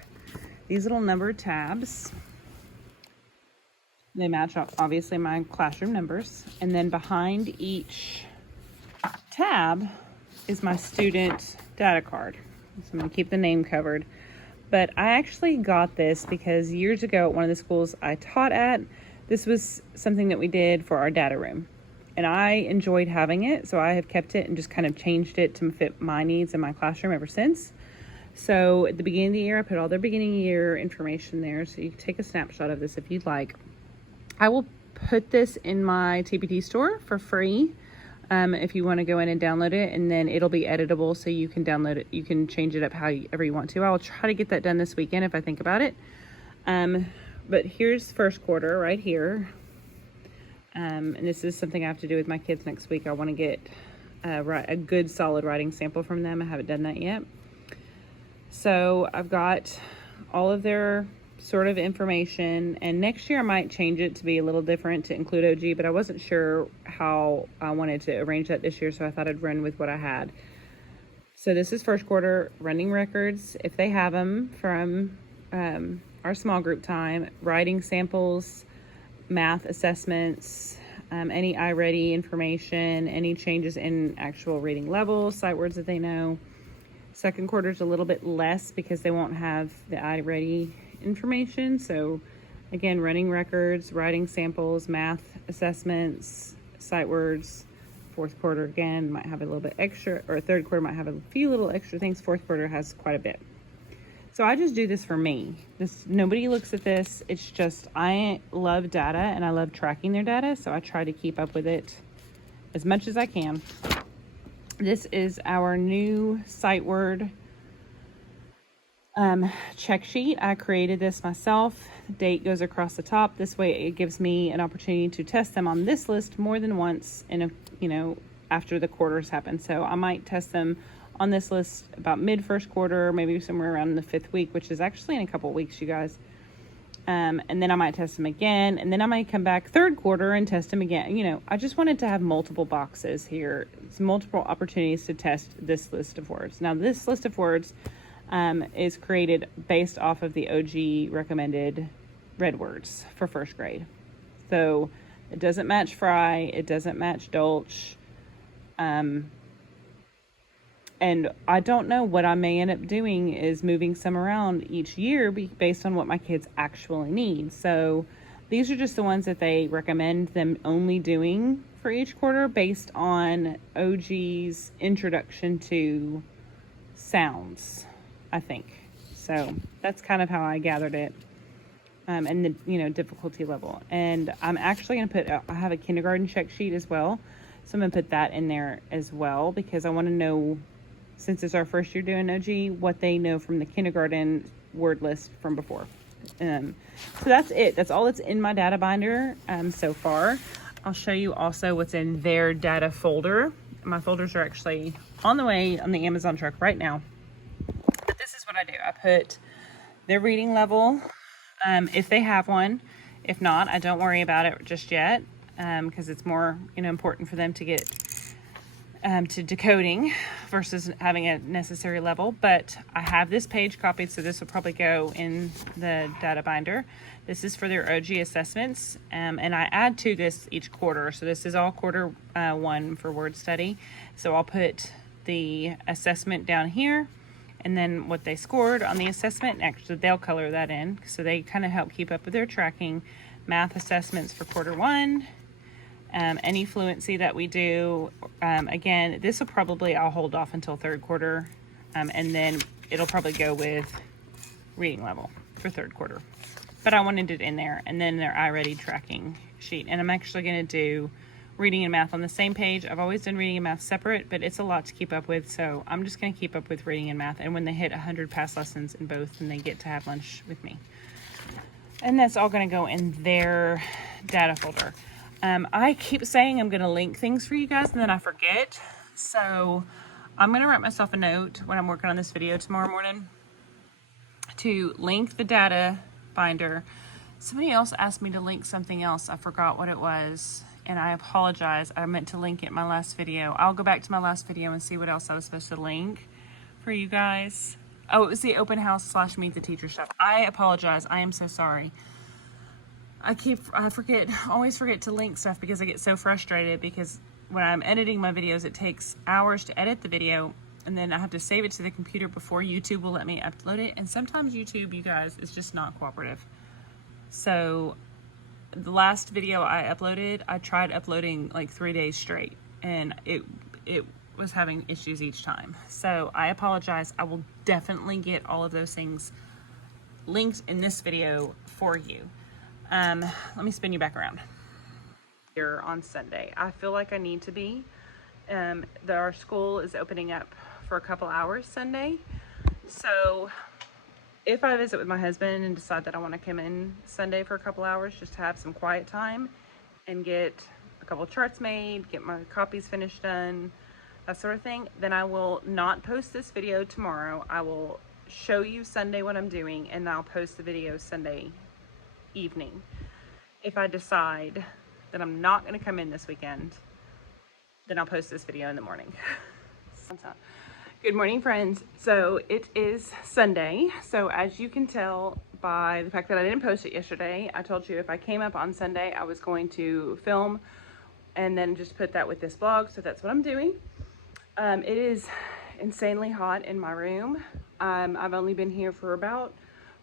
these little numbered tabs. They match up, obviously, my classroom numbers. And then behind each tab is my student data card. So I'm gonna keep the name covered. But I actually got this because years ago at one of the schools I taught at, this was something that we did for our data room. And I enjoyed having it, so I have kept it and just kind of changed it to fit my needs in my classroom ever since. So at the beginning of the year, I put all their beginning year information there, so you can take a snapshot of this if you'd like. I will put this in my TPT store for free if you want to go in and download it, and then it'll be editable so you can download it. You can change it up however you want to. I will try to get that done this weekend if I think about it. But here's first quarter right here. And this is something I have to do with my kids next week. I want to get a good solid writing sample from them. I haven't done that yet. So I've got all of their sort of information, and next year I might change it to be a little different to include OG, but I wasn't sure how I wanted to arrange that this year, so I thought I'd run with what I had. So this is first quarter running records, if they have them, from our small group time, writing samples, math assessments, any iReady information, any changes in actual reading levels, sight words that they know. Second quarter is a little bit less because they won't have the iReady information. So again, running records, writing samples, math assessments, sight words. Fourth quarter again might have a little bit extra, or third quarter might have a few little extra things. Fourth quarter has quite a bit. So I just do this for me. Nobody looks at this. It's just, I love data and I love tracking their data, so I try to keep up with it as much as I can. This is our new sight word check sheet. I created this myself. The date goes across the top. This way it gives me an opportunity to test them on this list more than once after the quarters happen. So I might test them on this list about mid first quarter, maybe somewhere around the 5th week, which is actually in a couple weeks, you guys. And then I might test them again, and then I might come back third quarter and test them again. I just wanted to have multiple boxes here. It's multiple opportunities to test this list of words. Now, this list of words is created based off of the OG recommended read words for first grade. So it doesn't match Fry, it doesn't match Dolch. And I don't know, what I may end up doing is moving some around each year based on what my kids actually need. So these are just the ones that they recommend them only doing for each quarter based on OG's introduction to sounds, I think. So that's kind of how I gathered it. And the, you know, difficulty level. And I'm actually going to put, I have a kindergarten check sheet as well. So I'm going to put that in there as well, because I want to know, since it's our first year doing OG, what they know from the kindergarten word list from before. So that's it. That's all that's in my data binder so far. I'll show you also what's in their data folder. My folders are actually on the way on the Amazon truck right now. But this is what I do. I put their reading level, if they have one. If not, I don't worry about it just yet, because it's more, you know, important for them to get to decoding versus having a necessary level. But I have this page copied, so this will probably go in the data binder. This is for their OG assessments, and I add to this each quarter. So this is all quarter one for word study. So I'll put the assessment down here, and then what they scored on the assessment. Actually, they'll color that in, so they kind of help keep up with their tracking. Math assessments for quarter one. Any fluency that we do. Again, this will probably, I'll hold off until third quarter, and then it'll probably go with reading level for third quarter. But I wanted it in there, and then their iReady tracking sheet. And I'm actually going to do reading and math on the same page. I've always done reading and math separate, but it's a lot to keep up with, so I'm just going to keep up with reading and math. And when they hit 100 past lessons in both, then they get to have lunch with me. And that's all going to go in their data folder. I keep saying I'm going to link things for you guys, and then I forget. So I'm going to write myself a note when I'm working on this video tomorrow morning to link the data binder. Somebody else asked me to link something else. I forgot what it was, and I apologize. I meant to link it in my last video. I'll go back to my last video and see what else I was supposed to link for you guys. Oh, it was the open house / meet the teacher stuff. I apologize. I am so sorry. I always forget to link stuff because I get so frustrated, because when I'm editing my videos, it takes hours to edit the video, and then I have to save it to the computer before YouTube will let me upload it. And sometimes YouTube, you guys, is just not cooperative. So the last video I uploaded, I tried uploading like 3 days straight, and it was having issues each time. So I apologize. I will definitely get all of those things linked in this video for you. Let me spin you back around. Here on Sunday, I feel like I need to be. Our school is opening up for a couple hours Sunday. So if I visit with my husband and decide that I want to come in Sunday for a couple hours just to have some quiet time and get a couple charts made, get my copies finished done, that sort of thing, then I will not post this video tomorrow. I will show you Sunday what I'm doing, and I'll post the video Sunday evening. If I decide that I'm not going to come in this weekend, then I'll post this video in the morning. Good morning, friends. So it is Sunday. So as you can tell by the fact that I didn't post it yesterday, I told you if I came up on Sunday, I was going to film and then just put that with this vlog. So that's what I'm doing. It is insanely hot in my room. I've only been here for about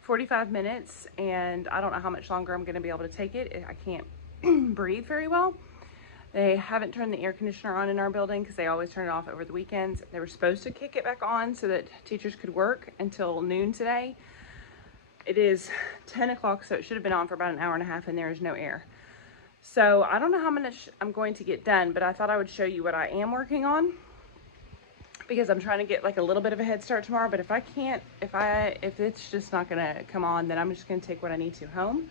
45 minutes, and I don't know how much longer I'm going to be able to take it. I can't breathe very well. They haven't turned the air conditioner on in our building because they always turn it off over the weekends. They were supposed to kick it back on so that teachers could work until noon today. It is 10 o'clock, so it should have been on for about an hour and a half, and there is no air. So I don't know how much I'm going to get done, but I thought I would show you what I am working on, because I'm trying to get like a little bit of a head start tomorrow. But if I can't, if it's just not gonna come on, then I'm just gonna take what I need to home.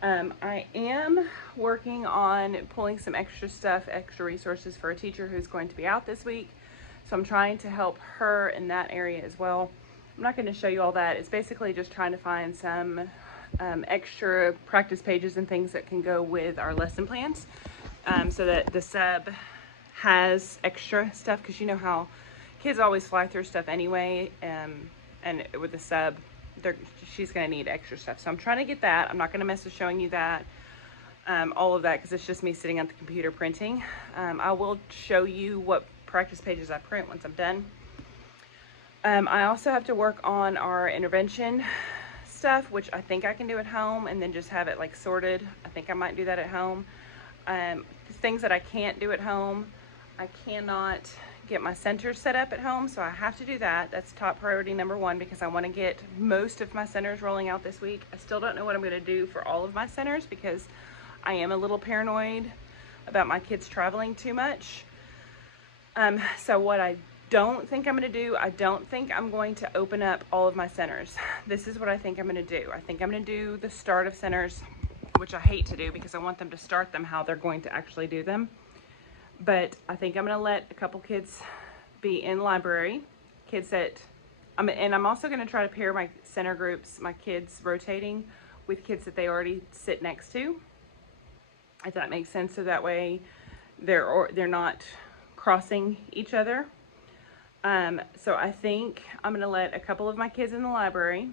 I am working on pulling some extra stuff, extra resources for a teacher who's going to be out this week. So I'm trying to help her in that area as well. I'm not going to show you all that. It's basically just trying to find some extra practice pages and things that can go with our lesson plans, so that the sub has extra stuff, because you know how kids always fly through stuff anyway, and with the sub, she's going to need extra stuff. So I'm trying to get that. I'm not going to mess with showing you that, all of that, because it's just me sitting at the computer printing. I will show you what practice pages I print once I'm done. I also have to work on our intervention stuff, which I think I can do at home, and then just have it like sorted. I think I might do that at home. Things that I can't do at home, I cannot get my centers set up at home, so I have to do that. That's top priority number one because I want to get most of my centers rolling out this week. I still don't know what I'm going to do for all of my centers because I am a little paranoid about my kids traveling too much. So what I don't think I'm going to do, I don't think I'm going to open up all of my centers. This is what I think I'm going to do. I think I'm going to do the start of centers, which I hate to do because I want them to start them how they're going to actually do them. But I think I'm going to let a couple kids be in library, kids that, and I'm also going to try to pair my center groups, my kids rotating with kids that they already sit next to, if that makes sense. So that way they're not crossing each other. So I think I'm going to let a couple of my kids in the library.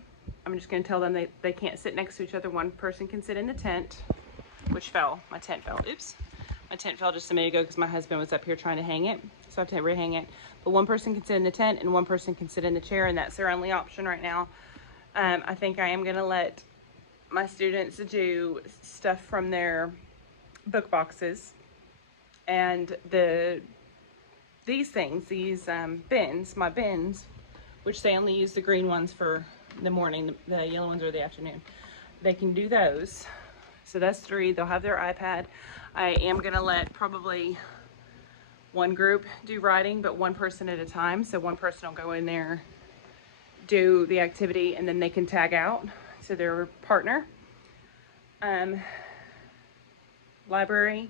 I'm just going to tell them they can't sit next to each other. One person can sit in the tent, which fell. My tent fell. Oops. My tent fell just a minute ago because my husband was up here trying to hang it. So I have to rehang it. But one person can sit in the tent and one person can sit in the chair, and that's their only option right now. I think I am going to let my students do stuff from their book boxes and these things, these bins, my bins, which they only use the green ones for the morning, the yellow ones are the afternoon. They can do those. So that's 3. They'll have their iPad. I am going to let probably one group do writing, but one person at a time. So one person will go in there, do the activity, and then they can tag out to their partner. Library,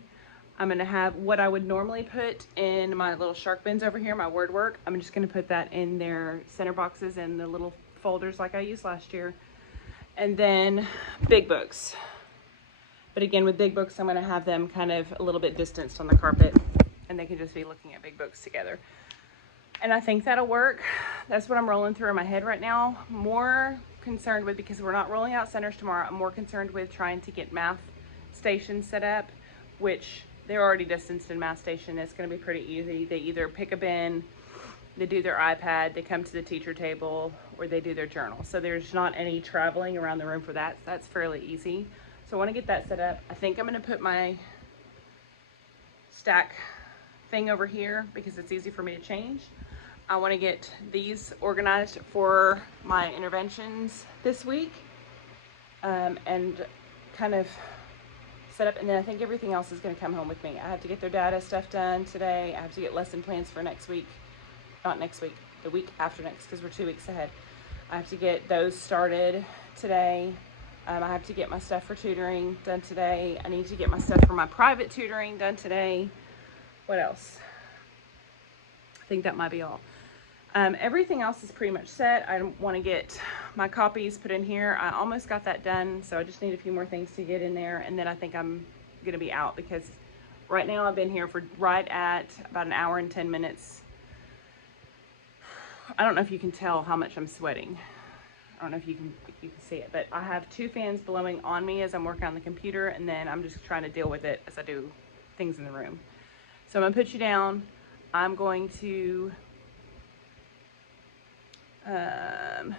I'm going to have what I would normally put in my little shark bins over here, my word work. I'm just going to put that in their center boxes and the little folders like I used last year. And then big books. But again, with big books, I'm going to have them kind of a little bit distanced on the carpet, and they can just be looking at big books together. And I think that'll work. That's what I'm rolling through in my head right now. More concerned with, because we're not rolling out centers tomorrow, I'm more concerned with trying to get math stations set up, which they're already distanced in math station. It's going to be pretty easy. They either pick a bin, they do their iPad, they come to the teacher table, or they do their journal. So there's not any traveling around the room for that. That's fairly easy. So I want to get that set up. I think I'm going to put my stack thing over here because it's easy for me to change. I want to get these organized for my interventions this week, and kind of set up, and then I think everything else is going to come home with me. I have to get their data stuff done today. I have to get lesson plans for next week, not next week, the week after next, because we're 2 weeks ahead. I have to get those started today. I have to get my stuff for tutoring done today. I need to get my stuff for my private tutoring done today. What else? I think that might be all. Everything else is pretty much set. I want to get my copies put in here. I almost got that done, so I just need a few more things to get in there, and then I think I'm going to be out because right now I've been here for right at about 1 hour and 10 minutes. I don't know if you can tell how much I'm sweating. I don't know if you can see it, but I have 2 fans blowing on me as I'm working on the computer, and then I'm just trying to deal with it as I do things in the room. So I'm going to put you down. I'm going to,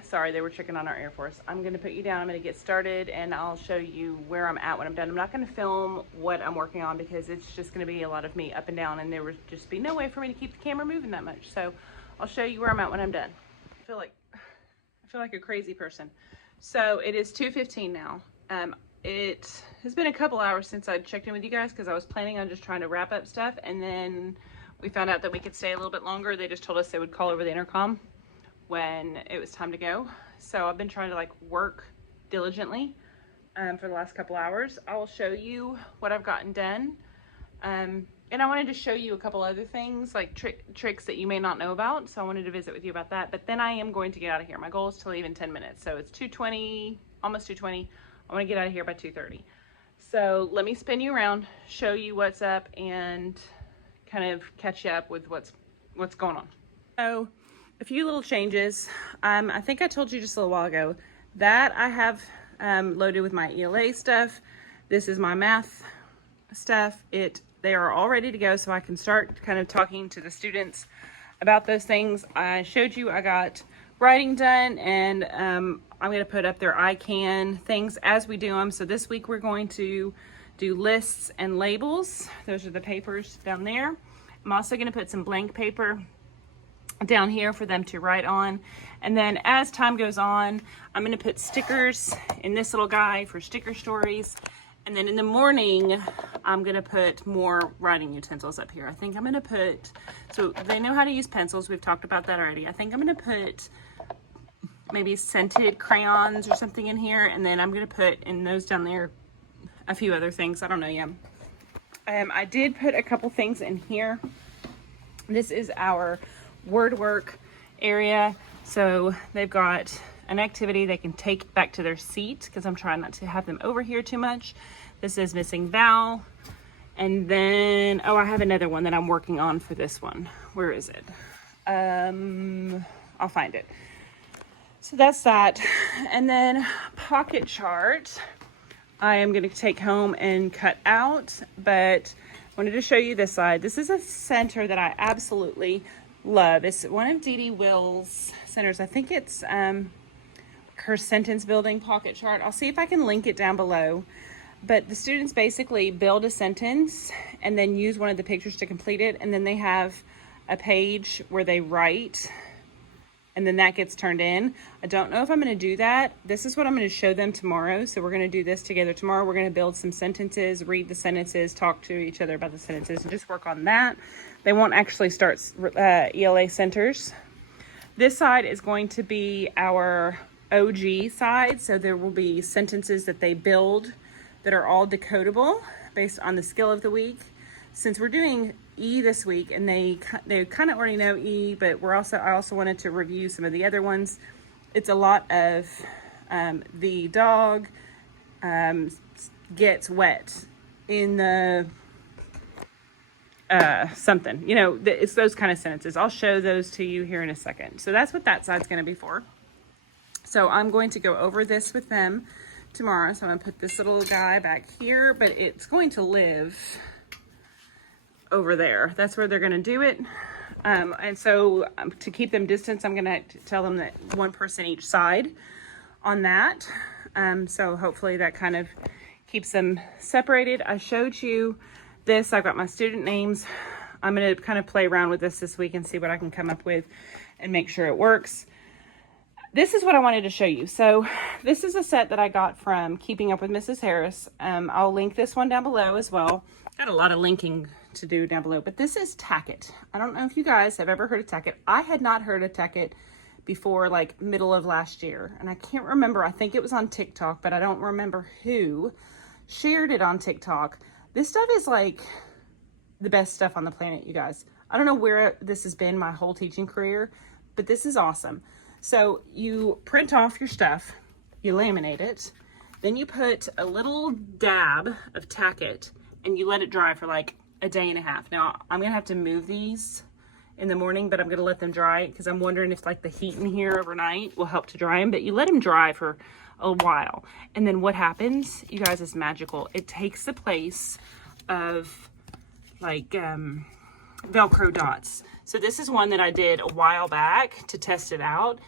sorry, they were checking on our Air Force. I'm going to put you down. I'm going to get started, and I'll show you where I'm at when I'm done. I'm not going to film what I'm working on because it's just going to be a lot of me up and down, and there would just be no way for me to keep the camera moving that much. So I'll show you where I'm at when I'm done. I feel like a crazy person. So it is 2:15 now. It has been a couple hours since I checked in with you guys because I was planning on just trying to wrap up stuff, and then we found out that we could stay a little bit longer. They just told us they would call over the intercom when it was time to go. So I've been trying to work diligently for the last couple hours. I will show you what I've gotten done. And I wanted to show you a couple other things, like tricks that you may not know about. So I wanted to visit with you about that. But then I am going to get out of here. My goal is to leave in 10 minutes. So it's 2:20, almost 2:20. I want to get out of here by 2:30. So let me spin you around, show you what's up, and kind of catch you up with what's going on. So a few little changes. I think I told you just a little while ago that I have loaded with my ELA stuff. This is my math stuff. They are all ready to go, so I can start kind of talking to the students about those things. I showed you I got writing done, and I'm going to put up their I can things as we do them. So this week we're going to do lists and labels. Those are the papers down there. I'm also going to put some blank paper down here for them to write on. And then as time goes on, I'm going to put stickers in this little guy for sticker stories. And then in the morning, I'm going to put more writing utensils up here. I think I'm going to put, so they know how to use pencils. We've talked about that already. I think I'm going to put maybe scented crayons or something in here. And then I'm going to put in those down there a few other things. I don't know yet. I did put a couple things in here. This is our word work area. So they've got an activity they can take back to their seat because I'm trying not to have them over here too much. This is missing vowel. And then, oh, I have another one that I'm working on for this one. Where is it? I'll find it. So that's that. And then pocket chart, I am going to take home and cut out, but I wanted to show you this side. This is a center that I absolutely love. It's one of Dee Dee Will's centers. I think it's her sentence building pocket chart. I'll see if I can link it down below. But the students basically build a sentence and then use one of the pictures to complete it. And then they have a page where they write and then that gets turned in. I don't know if I'm going to do that. This is what I'm going to show them tomorrow. So we're going to do this together tomorrow. We're going to build some sentences, read the sentences, talk to each other about the sentences, and just work on that. They won't actually start ELA centers. This side is going to be our OG side. So there will be sentences that they build that are all decodable based on the skill of the week. Since we're doing E this week, and they kind of already know E, but I also wanted to review some of the other ones. It's a lot of the dog gets wet in the something, you know, it's those kind of sentences. I'll show those to you here in a second. So that's what that side's going to be for. So I'm going to go over this with them tomorrow. So I'm going to put this little guy back here, but it's going to live over there. That's where they're going to do it. And so to keep them distance, I'm going to tell them that one person each side on that. So hopefully that kind of keeps them separated. I showed you this. I've got my student names. I'm going to kind of play around with this week and see what I can come up with and make sure it works. This is what I wanted to show you. So this is a set that I got from Keeping Up with Mrs. Harris. I'll link this one down below as well. Got a lot of linking to do down below, but this is Tacket. I don't know if you guys have ever heard of Tacket. I had not heard of Tacket before like middle of last year, and I can't remember. I think it was on TikTok, but I don't remember who shared it on TikTok. This stuff is like the best stuff on the planet, you guys. I don't know where this has been my whole teaching career, but this is awesome. So you print off your stuff, you laminate it, then you put a little dab of Tacket and you let it dry for like a day and a half. Now I'm gonna have to move these in the morning, but I'm gonna let them dry because I'm wondering if like the heat in here overnight will help to dry them. But you let them dry for a while, and then what happens, you guys, is magical. It takes the place of like Velcro dots. So this is one that I did a while back to test it out.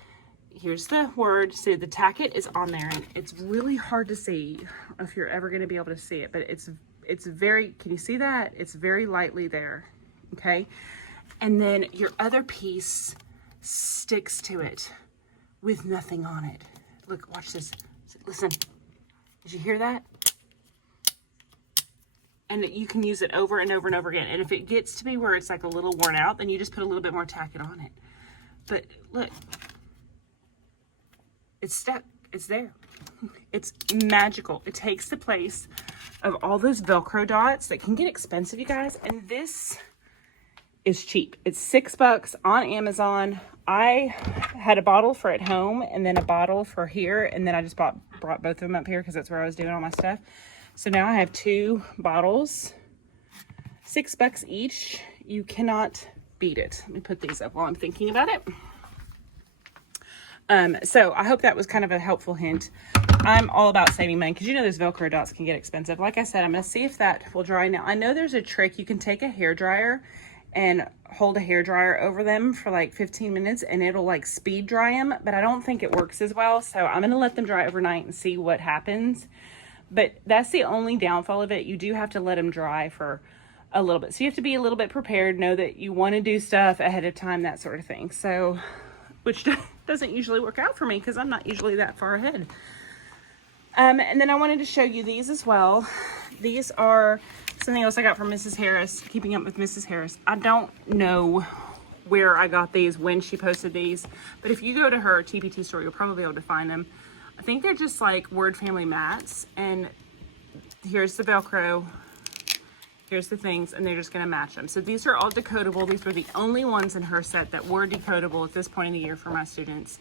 Here's the word. See, the Tacket is on there, and it's really hard to see if you're ever going to be able to see it, but it's very, can you see that? It's very lightly there, okay? And then your other piece sticks to it with nothing on it. Look, watch this. Listen, did you hear that? And you can use it over and over and over again. And if it gets to be where it's like a little worn out, then you just put a little bit more Tacket on it. But look, it's stuck. It's there. It's magical. It takes the place of all those Velcro dots that can get expensive, you guys. And this is cheap. It's $6 on Amazon. I had a bottle for at home and then a bottle for here. And then I just brought both of them up here because that's where I was doing all my stuff. So now I have 2 bottles, $6 each. You cannot beat it. Let me put these up while I'm thinking about it. So I hope that was kind of a helpful hint. I'm all about saving money because you know those Velcro dots can get expensive. Like I said, I'm going to see if that will dry. Now, I know there's a trick. You can take a hairdryer and hold a hairdryer over them for like 15 minutes and it'll like speed dry them, but I don't think it works as well. So I'm going to let them dry overnight and see what happens. But that's the only downfall of it. You do have to let them dry for a little bit. So you have to be a little bit prepared, know that you want to do stuff ahead of time, that sort of thing. So, which doesn't usually work out for me because I'm not usually that far ahead. And then I wanted to show you these as well. These are something else I got from Mrs. Harris, Keeping Up with Mrs. Harris. I don't know where I got these, when she posted these, but if you go to her TPT store, you'll probably be able to find them. I think they're just like Word Family mats, and here's the Velcro, here's the things, and they're just gonna match them. So these are all decodable. These were the only ones in her set that were decodable at this point in the year for my students.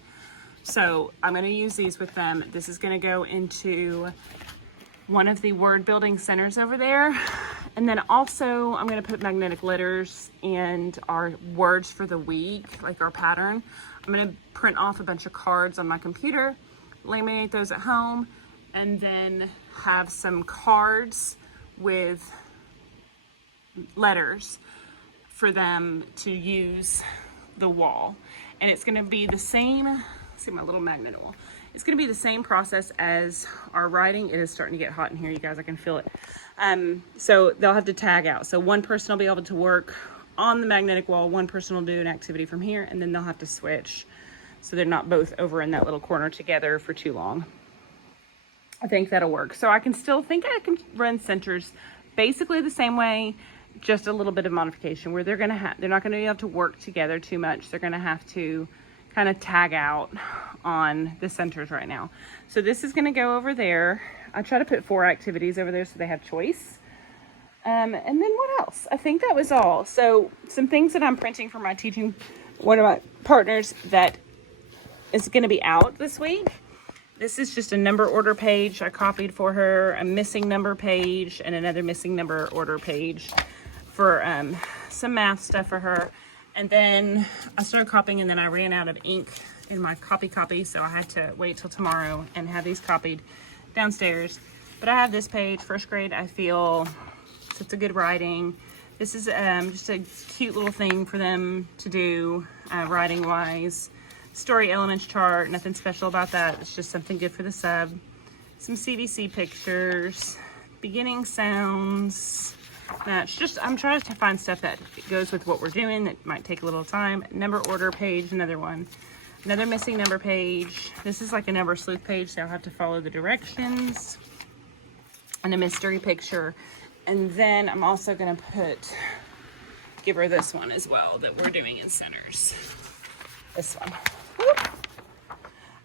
So I'm gonna use these with them. This is gonna go into one of the word building centers over there. And then also I'm gonna put magnetic letters and our words for the week, like our pattern. I'm gonna print off a bunch of cards on my computer, laminate those at home, and then have some cards with letters for them to use the wall. And it's gonna be the same, see my little magnet wall. It's gonna be the same process as our writing. It is starting to get hot in here, you guys, I can feel it. So they'll have to tag out. So one person will be able to work on the magnetic wall, one person will do an activity from here, and then they'll have to switch. So they're not both over in that little corner together for too long. I think that'll work. So I can still think I can run centers basically the same way, just a little bit of modification where they're not gonna be able to work together too much. They're gonna have to kind of tag out on the centers right now. So this is gonna go over there. I try to put 4 activities over there so they have choice. And then what else? I think that was all. So some things that I'm printing for my teaching, one of my partners that is gonna be out this week. This is just a number order page I copied for her, a missing number page, and another missing number order page for some math stuff for her. And then I started copying, and then I ran out of ink in my copy, so I had to wait till tomorrow and have these copied downstairs. But I have this page, first grade, I feel it's a good writing. This is just a cute little thing for them to do writing wise. Story elements chart, nothing special about that. It's just something good for the sub. Some CDC pictures, beginning sounds, match. Just, I'm trying to find stuff that goes with what we're doing that might take a little time. Number order page, another one. Another missing number page. This is like a number sleuth page, so I'll have to follow the directions. And a mystery picture. And then I'm also gonna give her this one as well that we're doing in centers. This one.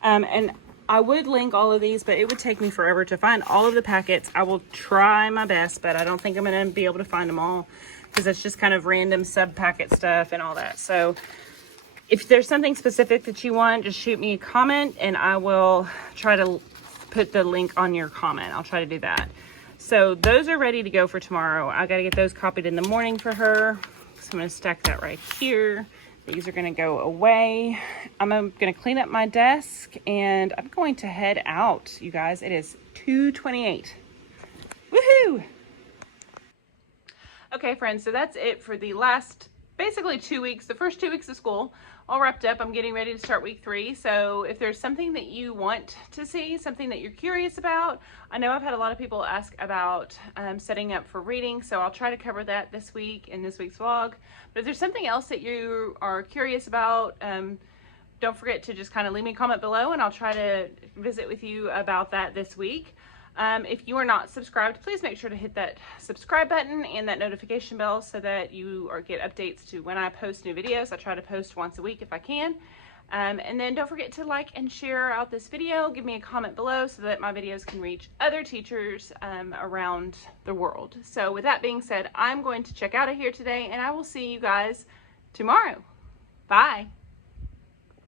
And I would link all of these, but it would take me forever to find all of the packets. I will try my best, but I don't think I'm going to be able to find them all because it's just kind of random sub packet stuff and all that. So if there's something specific that you want, just shoot me a comment and I will try to put the link on your comment. I'll try to do that. So those are ready to go for tomorrow. I got to get those copied in the morning for her. So I'm going to stack that right here. These are going to go away. I'm going to clean up my desk and I'm going to head out, you guys. It is 2:28. Woohoo! Okay, friends, so that's it for the last basically 2 weeks, the first 2 weeks of school. All wrapped up. I'm getting ready to start week 3. So if there's something that you want to see, something that you're curious about, I know I've had a lot of people ask about setting up for reading, so I'll try to cover that this week in this week's vlog. But if there's something else that you are curious about, don't forget to just kind of leave me a comment below and I'll try to visit with you about that this week. If you are not subscribed, please make sure to hit that subscribe button and that notification bell so that you get updates to when I post new videos. I try to post once a week if I can. And then don't forget to like and share out this video. Give me a comment below so that my videos can reach other teachers around the world. So with that being said, I'm going to check out of here today and I will see you guys tomorrow. Bye.